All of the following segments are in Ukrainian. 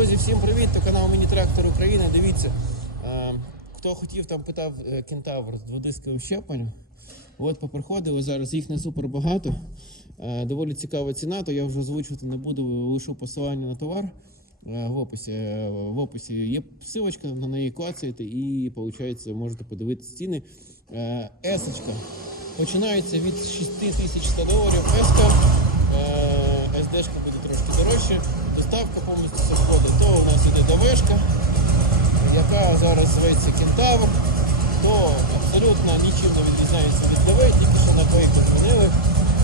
Друзі, всім привіт! То канал Міні-Трактор України. Дивіться, е, хто хотів, там питав е, кентавр з дводисковим щепленням. От поприходили зараз, їх не супер багато. Е, доволі цікава ціна, то я вже озвучувати не буду, лишу посилання на товар. е, В описі, Е, в описі є ссылочка, на неї клацаєте і виходить, можете подивитися ціни. Е, починається від 6100 доларів. Еска. Е, SD-шка буде трошки дорожче, доставка повністю все входить. То у нас іде ДВшка, яка зараз зветься Кентавр, то абсолютно нічим не відрізняється від ДВ, тільки що на двоїх змінили.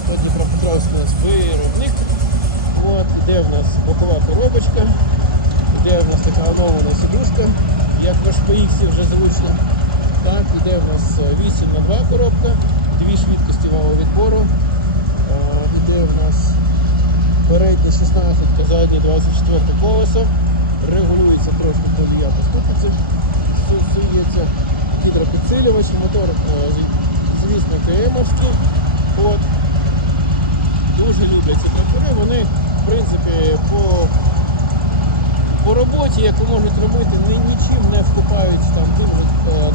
То Дніпропетровськ у нас виробник. От, іде в нас бокова коробочка, іде в нас така оновлена сідушка, як в HPX вже зручно. Так, іде в нас 8 на 2 коробка, дві швидкості передня 16, задня 24 колесо. Регулюється трошки колія по ступиці. Сується гідропідсилювач, мотор, е, звісно, КМовський. От. Дуже люблять ці трактори. Вони, в принципі, по, по роботі, яку можуть робити, ні, нічим не вступають там тим же,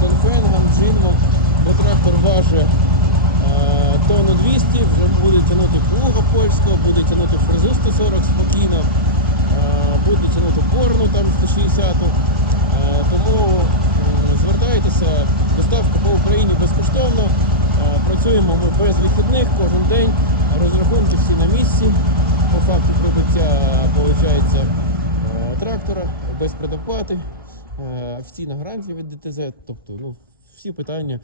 Донфенгом, бо трактор важить Тонну 200, вже буде тягнути плуга польського, буде тягнути фрезу 140 спокійно, е, буде тягнути порну там 160. Е, Тому звертайтеся, доставка по Україні безкоштовно. Е, Працюємо ми без вихідних кожен день, розрахунки всі на місці. По факту прибуття виходить, е, трактора без предоплати, е, офіційна гарантія від ДТЗ, тобто ну, всі питання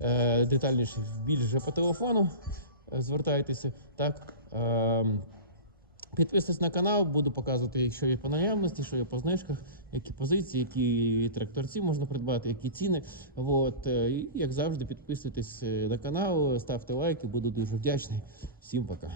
е, детальніше більше по телефону. е, Звертайтеся. Так. Ем, Підписуйтесь на канал, буду показувати, що є по наявності, що є по знижках, які позиції, які тракторці можна придбати, які ціни. От, е, і як завжди, підписуйтесь на канал, ставте лайки, буду дуже вдячний. Всім пока.